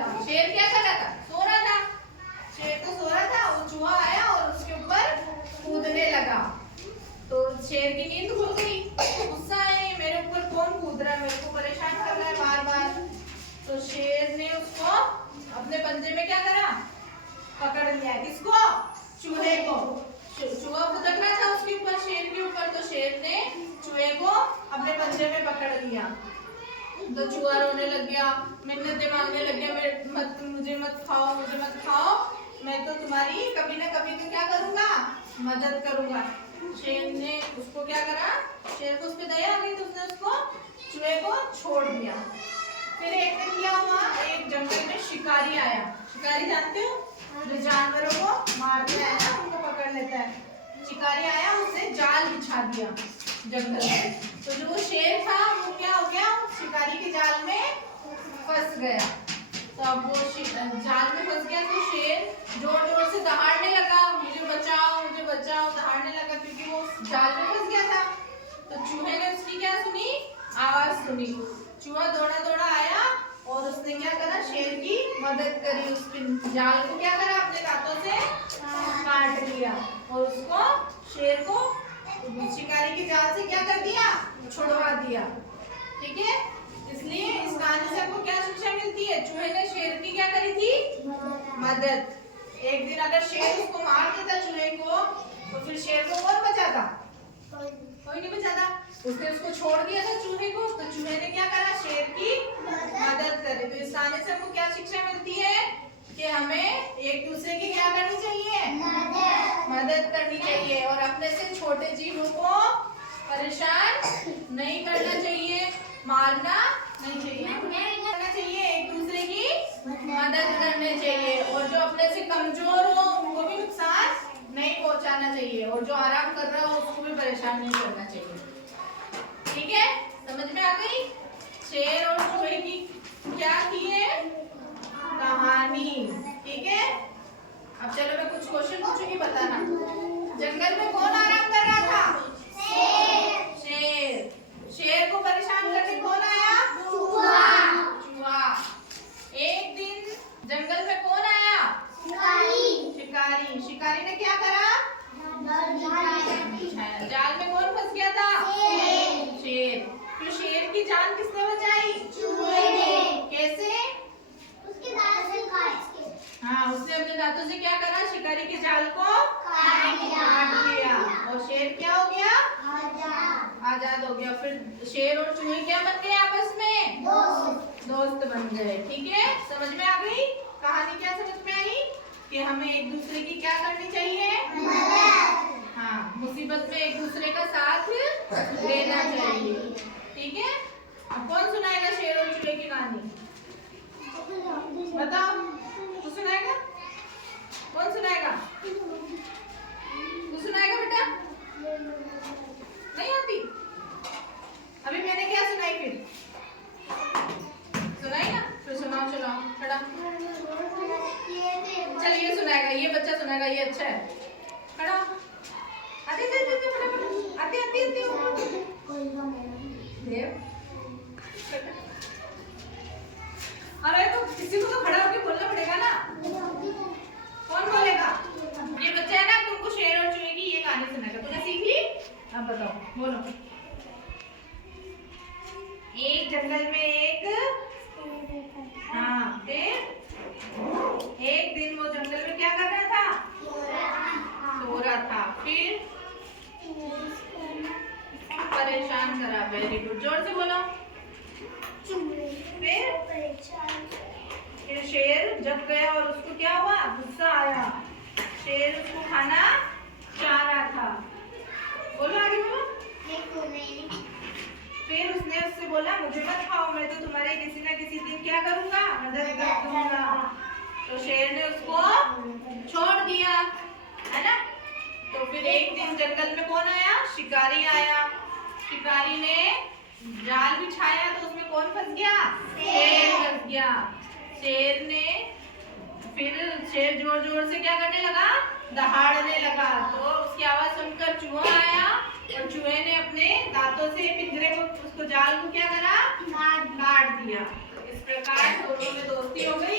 लगा। शेर क्या कर रहा था? सो रहा था। शेर तो सो रहा था, वो चूहा आया और उसके ऊपर कूदने लगा। तो शेर की नींद खुल गई, गुस्सा है मेरे ऊपर कौन कूद रहा है, मेरे को परेशान कर रहा है बार बार। तो शेर ने उसको अपने पंजे में क्या करा? पकड़ लिया। किसको? चूहे को। चूहा फुदक रहा था उसके ऊपर, शेर के ऊपर, तो शेर ने चूहे को अपने पंजे में पकड़ लिया। तो चूहा रोने लग गया, मिन्नतें मांगने लग गया, मुझे मत खाओ, मुझे मत खाओ, मैं तो तुम्हारी कभी ना कभी तो क्या करूंगा? मदद करूंगा। शेर ने उसको क्या करा? शेर को उस पे दया आ गई तो उसने उसको चूहे को छोड़ दिया। फिर एक दिन क्या हुआ? एक जंगल में शिकारी आया। शिकारी जानते हो? जो जानवरों को मारते हैं ना, उनको पकड़ लेता है। शिकारी आया, उसने जाल बिछा दिया जंगल में। तो जो शेर था वो क्या हो गया? शिकारी के जाल में फंस गया। तो अब वो जाल में फंस गया तो शेर जोर जोर से दहाड़ने लगा, मुझे बचाओ, मुझे बचाओ, दहाड़ने लगा क्योंकि वो जाल में फंस गया था। तो चूहे ने उसकी क्या सुनी? आवाज सुनी। चूहा दौड़ा दौड़ा आया और उसने क्या करा? शेर की मदद करी। उसके जाल को क्या करा? अपने दांतों से काट लिया और उसको, शेर को शिकारी के जाल से क्या कर दिया? छुड़वा दिया। ठीक है? इसलिए इस कहानी से आपको क्या शिक्षा मिलती है? चूहे ने शेर की क्या करी थी? मदद। एक दिन अगर शेर उसको मार देता चूहे को, तो फिर शेर को कौन बचाता? कोई नहीं बचाता। उसने उसको छोड़ दिया था चूहे को, तो चूहे ने क्या करा? शेर की मदद करी। तो इस कहानी से हमको क्या शिक्षा मिलती है? कि हमें एक दूसरे की क्या करनी चाहिए? मदद करनी चाहिए। और अपने से छोटे जीवों को परेशान नहीं करना चाहिए, मारना नहीं चाहिए, करना चाहिए, एक दूसरे की मदद करनी चाहिए। और जो अपने से कमजोर हो उनको भी नुकसान नहीं पहुंचाना चाहिए, और जो आराम कर रहा हो उसको भी परेशान नहीं करना चाहिए। ठीक है? समझ में आ गई? शेर और चूहे की क्या की है कहानी। ठीक है? अब चलो मैं कुछ क्वेश्चन पूछूंगी, बताना। जंगल में कौन आराम कर रहा था? शेर। शेर को परेशान करने कौन आया? चूहा। एक दिन जंगल में कौन आया? शिकारी। शिकारी ने क्या करा? जाल में कौन फंस गया था? शेर। फिर शेर की जान किसने बचाई? चूहे ने। कैसे? हाँ, उसने अपने दांतों से क्या करा? शिकारी के जाल को काट दिया और शेर क्या हो गया? आजाद हो गया। फिर शेर और चूहे क्या बन गए? आपस में दोस्त बन गए। ठीक है? समझ में आ गई कहानी? क्या समझ में आई? कि हमें एक दूसरे की क्या करनी चाहिए? हाँ, मुसीबत में एक दूसरे का साथ लेना चाहिए। ठीक है? अब कौन सुनाएगा शेर और चूहे की कहानी? बताओ, तू सुनाएगा? कौन सुनाएगा? तू सुनाएगा बेटा? नहीं आती? अभी मैंने क्या सुनाई? फिर सुनाई ना? फिर सुनाओ, चलो खड़ा। चल ये सुनाएगा, ये बच्चा सुनाएगा, ये अच्छा है। खड़ा। आते अरे तो किसी को तो खड़ा होकर बोलना पड़ेगा ना। कौन बोलेगा? ये बच्चा है ना, तुमको शेर और चूहे की ये कहानी सुनाएगा। तूने सीख ली? अब बताओ, बोलो। एक जंगल में एक, हाँ, एक दिन वो जंगल में क्या कर रहा था? सो रहा था। फिर परेशान करा। वेरी गुड, जोर से बोलो। फिर शेर जग गया और उसको क्या हुआ? गुस्सा आया। शेर उसको खाना चाह रहा था। बोलो, आगे बोलो। फिर उसने उससे बोला, मुझे मत खाओ, मैं तो तुम्हारे किसी ना किसी दिन क्या करूंगा? मदद कर दूंगा। तो शेर ने उसको छोड़ दिया, है ना? तो फिर एक दिन जंगल में कौन आया? शिकारी आया। शिकारी ने जाल बिछाया तो उसमें कौन फंस गया? शेर फंस गया। शेर ने, फिर शेर जोर जोर से क्या करने लगा? दहाड़ने लगा। तो उसकी आवाज सुनकर चूहा आया और चूहे ने अपने दांतों से पिंजरे को, उसको जाल को क्या करा? काट दिया। इस प्रकार दोनों में दोस्ती हो गई।